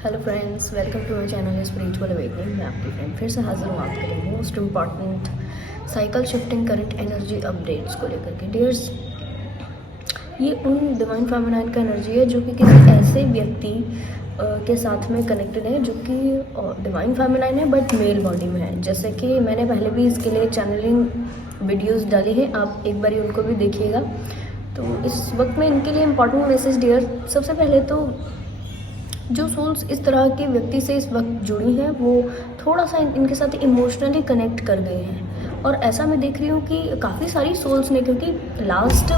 Hello friends, welcome to my channel spiritual awakening. मैं आपकी friend फिर से हाजिर हूँ आपके लिए most important cycle shifting current energy updates को लेकर के। डियर्स, ये उन डिवाइन फेमिनाइन का एनर्जी है जो कि किसी ऐसे व्यक्ति के साथ में कनेक्टेड है जो कि डिवाइन फेमिनाइन है बट मेल बॉडी में है। जैसे कि मैंने पहले भी इसके लिए चैनलिंग वीडियोस डाली हैं, आप एक बार उनको भी देखिएगा। तो इस वक्त में इनके लिए इम्पॉर्टेंट मैसेज डियर, सबसे पहले तो जो सोल्स इस तरह के व्यक्ति से इस वक्त जुड़ी हैं वो थोड़ा सा इनके साथ इमोशनली कनेक्ट कर गए हैं। और ऐसा मैं देख रही हूँ कि काफ़ी सारी सोल्स ने, क्योंकि लास्ट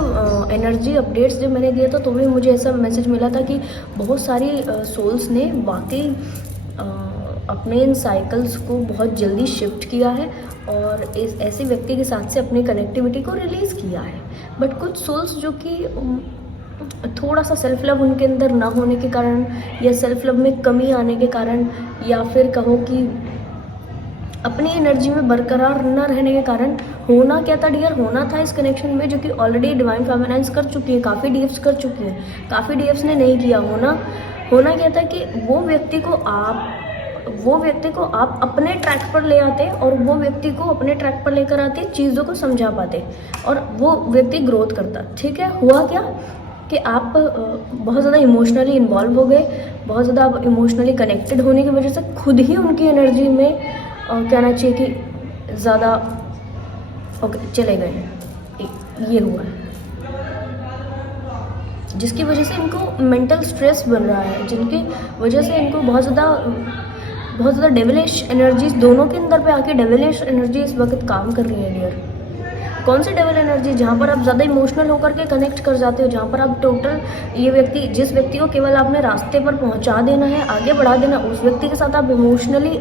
एनर्जी अपडेट्स जब मैंने दिया था तो भी मुझे ऐसा मैसेज मिला था कि बहुत सारी सोल्स ने वाकई अपने इन साइकिल्स को बहुत जल्दी शिफ्ट किया है और इस ऐसे व्यक्ति के साथ से अपनी कनेक्टिविटी को रिलीज़ किया है। बट कुछ सोल्स जो कि थोड़ा सा सेल्फ लव उनके अंदर ना होने के कारण या सेल्फ लव में कमी आने के कारण या फिर कहो कि अपनी एनर्जी में बरकरार न रहने के कारण, होना क्या था डियर, होना था इस कनेक्शन में जो कि ऑलरेडी डिवाइन फेमिनाइन्स कर चुकी है, काफ़ी डीएफ्स कर चुकी हैं, काफ़ी डीएफ्स ने नहीं किया। होना क्या था कि वो व्यक्ति को आप अपने ट्रैक पर ले आते और वो व्यक्ति को अपने ट्रैक पर लेकर आते, चीज़ों को समझा पाते और वो व्यक्ति ग्रोथ करता। ठीक है, हुआ क्या कि आप बहुत ज़्यादा इमोशनली इन्वॉल्व हो गए, बहुत ज़्यादा इमोशनली कनेक्टेड होने की वजह से खुद ही उनकी एनर्जी में कहना चाहिए कि ज़्यादा चले गए। ये हुआ है जिसकी वजह से इनको मेंटल स्ट्रेस बन रहा है, जिनकी वजह से इनको बहुत ज़्यादा डेविलिश एनर्जीज दोनों के अंदर पे आके डेविलिश एनर्जी इस वक्त काम कर रही है डियर। कौन सी डेविल एनर्जी? जहाँ पर आप ज़्यादा इमोशनल होकर के कनेक्ट कर जाते हो, जहाँ पर आप टोटल जिस व्यक्ति को केवल आपने रास्ते पर पहुँचा देना है, आगे बढ़ा देना, उस व्यक्ति के साथ आप इमोशनली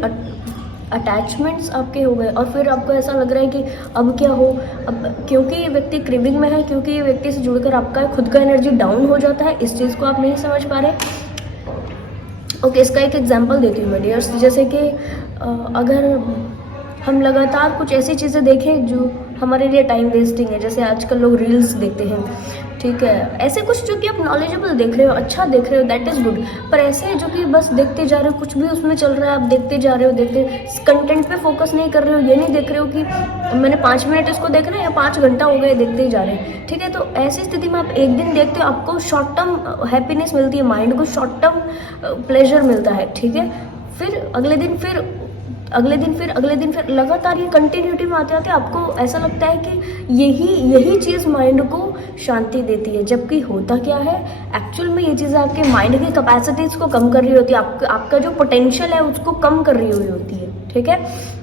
अटैचमेंट्स आपके हो गए और फिर आपको ऐसा लग रहा है कि अब क्या हो, अब क्योंकि ये व्यक्ति क्रिविंग में है, क्योंकि ये व्यक्ति से जुड़कर आपका खुद का एनर्जी डाउन हो जाता है, इस चीज़ को आप नहीं समझ पा रहे। ओके, इसका एक एग्जांपल देती हूँ मैं डियर्स। जैसे कि अगर हम लगातार कुछ ऐसी चीज़ें देखें जो हमारे लिए टाइम वेस्टिंग है, जैसे आजकल लोग रील्स देखते हैं, ठीक है, ऐसे कुछ जो कि आप नॉलेजेबल देख रहे हो, अच्छा देख रहे हो, दैट इज़ गुड। पर ऐसे जो कि बस देखते जा रहे हो, कुछ भी उसमें चल रहा है आप देखते जा रहे हो, कंटेंट पे फोकस नहीं कर रहे हो, ये नहीं देख रहे हो कि मैंने 5 मिनट इसको देखना है या 5 घंटा हो गए देखते ही जा रहे हैं। ठीक है, तो ऐसी स्थिति में आप एक दिन देखते हो, आपको शॉर्ट टर्म हैप्पीनेस मिलती है, माइंड को शॉर्ट टर्म प्लेजर मिलता है। ठीक है, फिर अगले दिन फिर लगातार ये कंटिन्यूटी में आते आते आपको ऐसा लगता है कि यही चीज़ माइंड को शांति देती है, जबकि होता क्या है, एक्चुअल में ये चीज़ें आपके माइंड की कैपेसिटीज़ को कम कर रही होती है, आपका जो पोटेंशियल है उसको कम कर रही हुई होती है। ठीक है,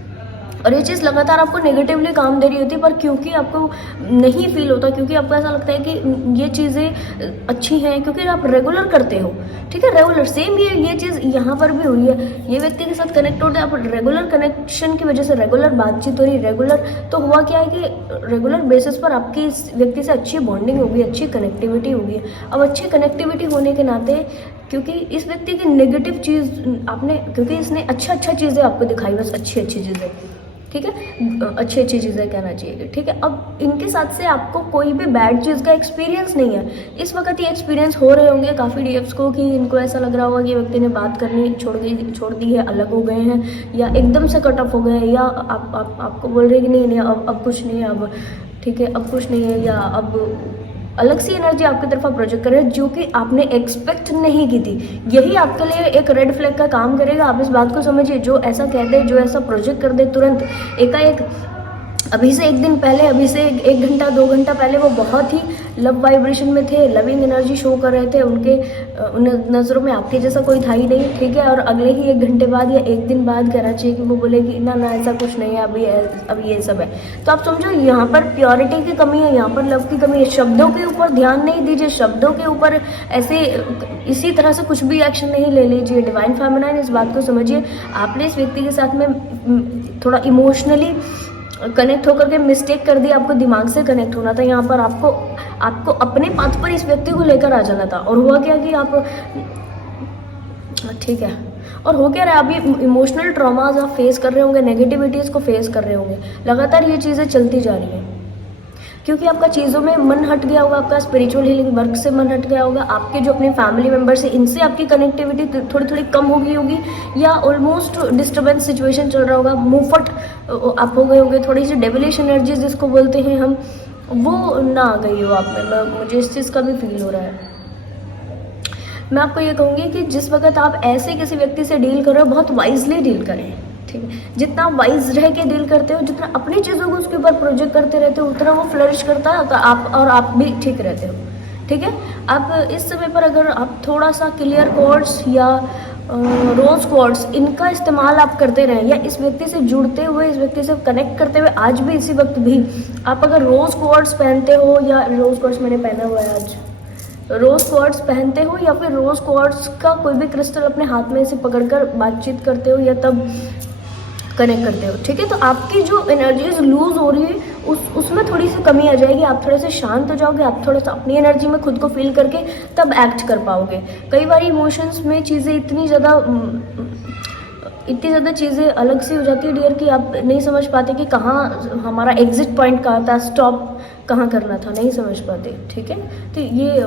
और ये चीज़ लगातार आपको नेगेटिवली काम दे रही होती है, पर क्योंकि आपको नहीं फील होता, क्योंकि आपको ऐसा लगता है कि ये चीज़ें अच्छी हैं, क्योंकि आप रेगुलर करते हो। ठीक है, रेगुलर सेम ये चीज़ यहाँ पर भी हुई है। ये व्यक्ति के साथ कनेक्ट होते हैं आप, रेगुलर कनेक्शन की वजह से रेगुलर बातचीत हो रही, रेगुलर, तो हुआ क्या है कि रेगुलर बेसिस पर आपकी इस व्यक्ति से अच्छी बॉन्डिंग होगी, अच्छी कनेक्टिविटी होगी। अब अच्छी कनेक्टिविटी होने के नाते, क्योंकि इस व्यक्ति की नेगेटिव चीज़ क्योंकि इसने अच्छा चीज़ें आपको दिखाई, बस अच्छी चीज़ें, ठीक है, अच्छी चीज़ें कहना चाहिए। ठीक है, अब इनके साथ से आपको कोई भी बैड चीज़ का एक्सपीरियंस नहीं है। इस वक्त ये एक्सपीरियंस हो रहे होंगे काफ़ी डीएफ्स को कि इनको ऐसा लग रहा होगा कि व्यक्ति ने बात करनी छोड़ दी है, अलग हो गए हैं या एकदम से कट ऑफ हो गए हैं, या आपको बोल रहे हैं कि नहीं अब कुछ नहीं है, अब ठीक है, अब कुछ नहीं है, या अब अलग सी एनर्जी आपकी तरफ प्रोजेक्ट करे जो कि आपने एक्सपेक्ट नहीं की थी। यही आपके लिए एक रेड फ्लैग का काम करेगा। आप इस बात को समझिए, जो ऐसा कह दे, जो ऐसा प्रोजेक्ट कर दे तुरंत एकाएक, अभी से एक दिन पहले, अभी से 1 घंटा 2 घंटा पहले वो बहुत ही लव वाइब्रेशन में थे, लविंग एनर्जी शो कर रहे थे, उनके नज़रों में आपके जैसा कोई था ही नहीं। ठीक है, और अगले ही 1 घंटे बाद या 1 दिन बाद कहना चाहिए कि वो बोले कि ना ऐसा कुछ नहीं है, अभी ये सब है। तो आप समझो यहाँ पर प्योरिटी की कमी है, यहाँ पर लव की कमी है। शब्दों के ऊपर ध्यान नहीं दीजिए, शब्दों के ऊपर ऐसे इसी तरह से कुछ भी एक्शन नहीं ले लीजिए। डिवाइन फेमिनाइन, इस बात को समझिए, आपने इस व्यक्ति के साथ में थोड़ा इमोशनली कनेक्ट होकर के मिस्टेक कर दी, आपको दिमाग से कनेक्ट होना था। यहाँ पर आपको अपने पाथ पर इस व्यक्ति को लेकर आ जाना था, और हुआ क्या कि आप, ठीक है, और हो क्या रहा है, अभी इमोशनल ट्रॉमाज आप फेस कर रहे होंगे, नेगेटिविटीज़ को फेस कर रहे होंगे, लगातार ये चीज़ें चलती जा रही हैं। क्योंकि आपका चीज़ों में मन हट गया होगा, आपका स्पिरिचुअल हीलिंग वर्क से मन हट गया होगा, आपके जो अपने फैमिली मेम्बर्स हैं इनसे आपकी कनेक्टिविटी थोड़ी थोड़ी कम हो गई होगी, या ऑलमोस्ट डिस्टर्बेंस सिचुएशन चल रहा होगा, मुंहफट आप हो गए होंगे, थोड़ी सी डेविलिश एनर्जीज जिसको बोलते हैं हम, वो ना आ गई हो आप में। मुझे इस चीज़ का भी फील हो रहा है। मैं आपको ये कहूँगी कि जिस वक्त आप ऐसे किसी व्यक्ति से डील कर रहे हो, बहुत वाइजली डील करें, ठीक है। जितना वाइज रह के डील करते हो, जितना अपनी चीज़ों को उसके ऊपर प्रोजेक्ट करते रहते हो, उतना वो फ्लरिश करता है, तो आप भी ठीक रहते हो, ठीक है। आप इस समय पर अगर आप थोड़ा सा क्लियर कोर्स या रोज क्वार्ट्स इनका इस्तेमाल आप करते रहें, या इस व्यक्ति से जुड़ते हुए, इस व्यक्ति से कनेक्ट करते हुए आज भी इसी वक्त भी आप अगर रोज क्वार्ट्स पहनते हो, या रोज क्वार्ट्स मैंने पहना हुआ है आज, रोज क्वार्ट्स पहनते हो, या फिर रोज क्वार्ट्स का कोई भी क्रिस्टल अपने हाथ में से पकड़कर बातचीत करते हो, या तब कनेक्ट करते हो, ठीक है, तो आपकी जो एनर्जीज लूज हो रही है उसमें थोड़ी सी कमी आ जाएगी। आप थोड़े से शांत हो जाओगे, आप थोड़ा सा अपनी एनर्जी में खुद को फील करके तब एक्ट कर पाओगे। कई बार इमोशंस में चीज़ें इतनी ज़्यादा चीज़ें अलग सी हो जाती है डियर, कि आप नहीं समझ पाते कि कहाँ हमारा एग्जिट पॉइंट कहाँ था, स्टॉप कहाँ करना था, नहीं समझ पाते, ठीक है। तो ये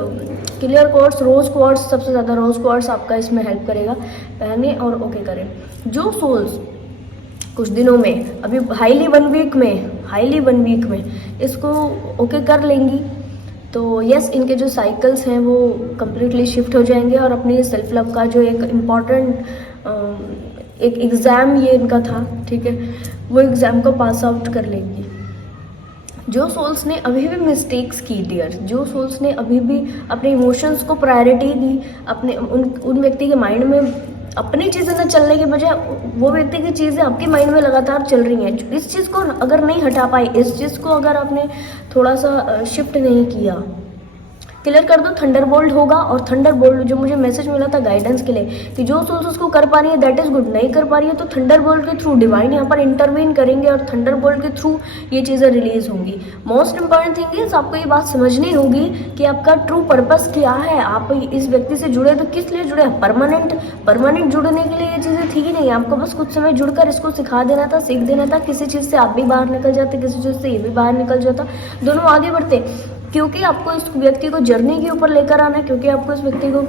क्लियर क्वार्ट्स, रोज क्वार्ट्स, सबसे ज़्यादा रोज क्वार्ट्स आपका इसमें हेल्प करेगा। पहने और ओके करें। जो सोल्स कुछ दिनों में, अभी हाईली वन वीक में इसको ओके कर लेंगी, तो यस, इनके जो साइकिल्स हैं वो कम्प्लीटली शिफ्ट हो जाएंगे, और अपनी सेल्फ लव का जो एक इम्पॉर्टेंट एक एग्ज़ाम ये इनका था, ठीक है, वो एग्ज़ाम को पास आउट कर लेंगी। जो सोल्स ने अभी भी मिस्टेक्स की डियर, जो सोल्स ने अभी भी अपने इमोशंस को प्रायोरिटी दी, अपने उन व्यक्ति के माइंड में अपनी चीज़ें न चलने के बजाय वो व्यक्ति की चीज़ें आपके माइंड में लगातार चल रही हैं, इस चीज़ को अगर नहीं हटा पाए, इस चीज़ को अगर आपने थोड़ा सा शिफ्ट नहीं किया, क्लियर कर दो, थंडरबोल्ट होगा। और थंडरबोल्ट जो मुझे मैसेज मिला था गाइडेंस के लिए, कि जो सोल्स उसको कर पा रही है दैट इज़ गुड, नहीं कर पा रही है तो थंडरबोल्ट के थ्रू डिवाइन यहाँ पर इंटरवीन करेंगे, और थंडरबोल्ट के थ्रू ये चीज़ें रिलीज होंगी। मोस्ट इंपॉर्टेंट थिंग इज आपको ये बात समझनी होगी कि आपका ट्रू पर्पस क्या है। आप इस व्यक्ति से जुड़े तो किस लिए जुड़े? परमानेंट जुड़ने के लिए ये चीज़ें थी ही नहीं, आपको बस कुछ समय जुड़कर इसको सिखा देना था, सीख देना था। किसी चीज़ से आप भी बाहर निकल जाते, किसी चीज़ से ये भी बाहर निकल जाता, दोनों आगे बढ़ते, क्योंकि आपको इस व्यक्ति को जर्नी के ऊपर लेकर आना है, क्योंकि आपको इस व्यक्ति को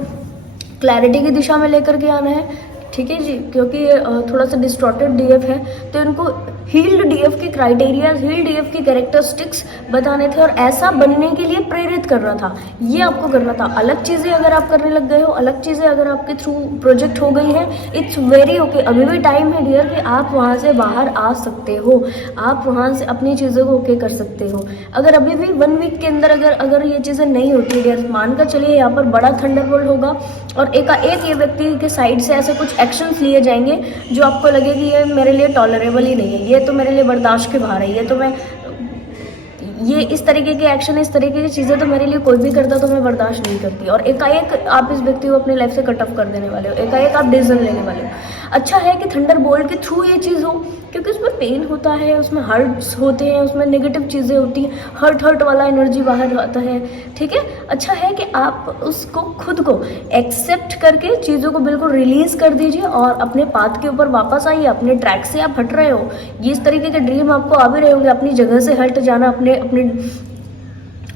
क्लैरिटी की दिशा में लेकर के आना है, ठीक है जी। क्योंकि ये थोड़ा सा डिस्टॉर्टेड डीएफ है, तो इनको हील्ड डीएफ के क्राइटेरिया, हील्ड डीएफ की कैरेक्टरिस्टिक्स बताने थे, और ऐसा बनने के लिए प्रेरित करना था, ये आपको करना था। अलग चीज़ें अगर आप करने लग गए हो, अलग चीज़ें अगर आपके थ्रू प्रोजेक्ट हो गई हैं, इट्स वेरी ओके, अभी भी टाइम है डियर कि आप वहाँ से बाहर आ सकते हो, आप वहाँ से अपनी चीज़ों को ओके कर सकते हो। अगर अभी भी 1 वीक के अंदर अगर ये चीज़ें नहीं होती डियर, मानकर चलिए यहाँ पर बड़ा थंडरबोल्ट होगा, और एकाएक ये व्यक्ति के साइड से ऐसे कुछ एक्शंस लिए जाएंगे जो आपको लगे कि ये मेरे लिए टॉलरेबल ही नहीं है, ये तो मेरे लिए बर्दाश्त के बाहर है, ये तो मैं, ये इस तरीके के एक्शन, इस तरीके की चीज़ें तो मेरे लिए कोई भी करता तो मैं बर्दाश्त नहीं करती, और एकाएक आप इस व्यक्ति को अपनी लाइफ से कट ऑफ कर देने वाले हो, एकाएक आप डिसीजन लेने वाले हो। अच्छा है कि थंडरबोल्ट के थ्रू ये चीज़ हो, क्योंकि उसमें पेन होता है, उसमें हर्ट्स होते हैं, उसमें नेगेटिव चीज़ें होती हैं, हर्ट वाला एनर्जी बाहर आता है, ठीक है। अच्छा है कि आप उसको खुद को एक्सेप्ट करके चीज़ों को बिल्कुल रिलीज़ कर दीजिए, और अपने पाथ के ऊपर वापस आइए। अपने ट्रैक से आप हट रहे हो, ये इस तरीके के ड्रीम आपको आ भी रहे होंगे, अपनी जगह से हट जाना,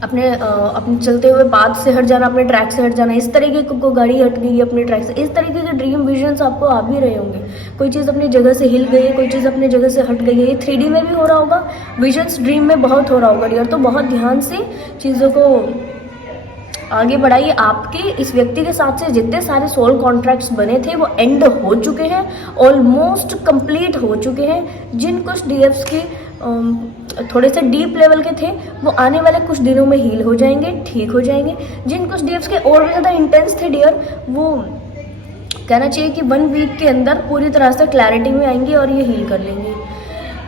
अपने चलते हुए पाथ से हट जाना, अपने ट्रैक से हट जाना, इस तरीके को गाड़ी हट गई अपने ट्रैक से, इस तरीके के ड्रीम विजन्स आपको आ भी रहे होंगे। कोई चीज़ अपनी जगह से हिल गई है, कोई चीज़ अपनी जगह से हट गई है, ये 3D में भी हो रहा होगा, विजन्स ड्रीम में बहुत हो रहा होगा डियर। तो बहुत ध्यान से चीज़ों को आगे बढ़ाइए। आपके इस व्यक्ति के साथ से जितने सारे सोल कॉन्ट्रैक्ट्स बने थे वो एंड हो चुके हैं, ऑलमोस्ट कंप्लीट हो चुके हैं। जिन कुछ डीएफ्स के थोड़े से डीप लेवल के थे वो आने वाले कुछ दिनों में हील हो जाएंगे, ठीक हो जाएंगे। जिन कुछ डीएफ्स के और भी ज़्यादा इंटेंस थे डियर, वो कहना चाहिए कि 1 वीक के अंदर पूरी तरह से क्लैरिटी में आएंगे और ये हील कर लेंगे।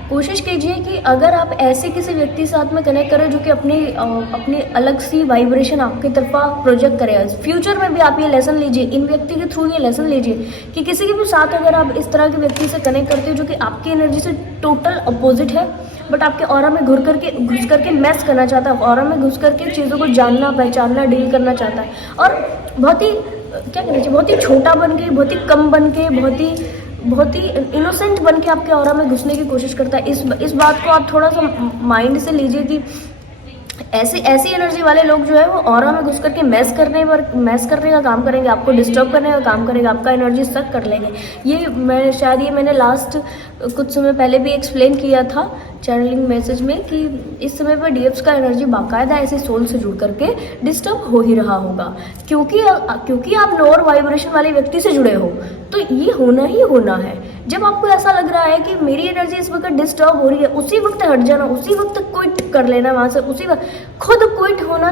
कोशिश कीजिए कि अगर आप ऐसे किसी व्यक्ति के साथ में कनेक्ट करें जो कि अपनी अलग सी वाइब्रेशन आपकी तरफा प्रोजेक्ट करे, फ्यूचर में भी आप ये लेसन लीजिए, इन व्यक्ति के थ्रू ये लेसन लीजिए कि किसी के भी साथ अगर आप इस तरह के व्यक्ति से कनेक्ट करते हो जो कि आपकी एनर्जी से टोटल अपोजिट है, बट आपके ऑरा में घुस करके मैस करना चाहता है, ऑरा में घुस करके चीज़ों को जानना, पहचानना, डील करना चाहता है, और बहुत ही क्या कहना चाहिए, बहुत ही छोटा बन के, बहुत ही कम बन के, बहुत ही इनोसेंट बन के आपके ऑरा में घुसने की कोशिश करता है। इस बात को आप थोड़ा सा माइंड से लीजिए कि ऐसी ऐसी एनर्जी वाले लोग जो है वो ऑरा में घुस करके मैस करने का काम करेंगे, आपको डिस्टर्ब करने का काम करेंगे, आपका एनर्जी सक कर लेंगे। ये मैंने लास्ट कुछ समय पहले भी एक्सप्लेन किया था चैनलिंग मैसेज में कि इस समय पर डीएफ्स का एनर्जी बाकायदा ऐसे सोल से जुड़ करके डिस्टर्ब हो ही रहा होगा, क्योंकि आप लोअर वाइब्रेशन वाले व्यक्ति से जुड़े हो, तो ये होना ही होना है। जब आपको ऐसा लग रहा है कि मेरी एनर्जी इस वक्त डिस्टर्ब हो रही है, उसी वक्त हट जाना, उसी वक्त क्विट कर लेना वहाँ से, उसी वक्त खुद क्विट होना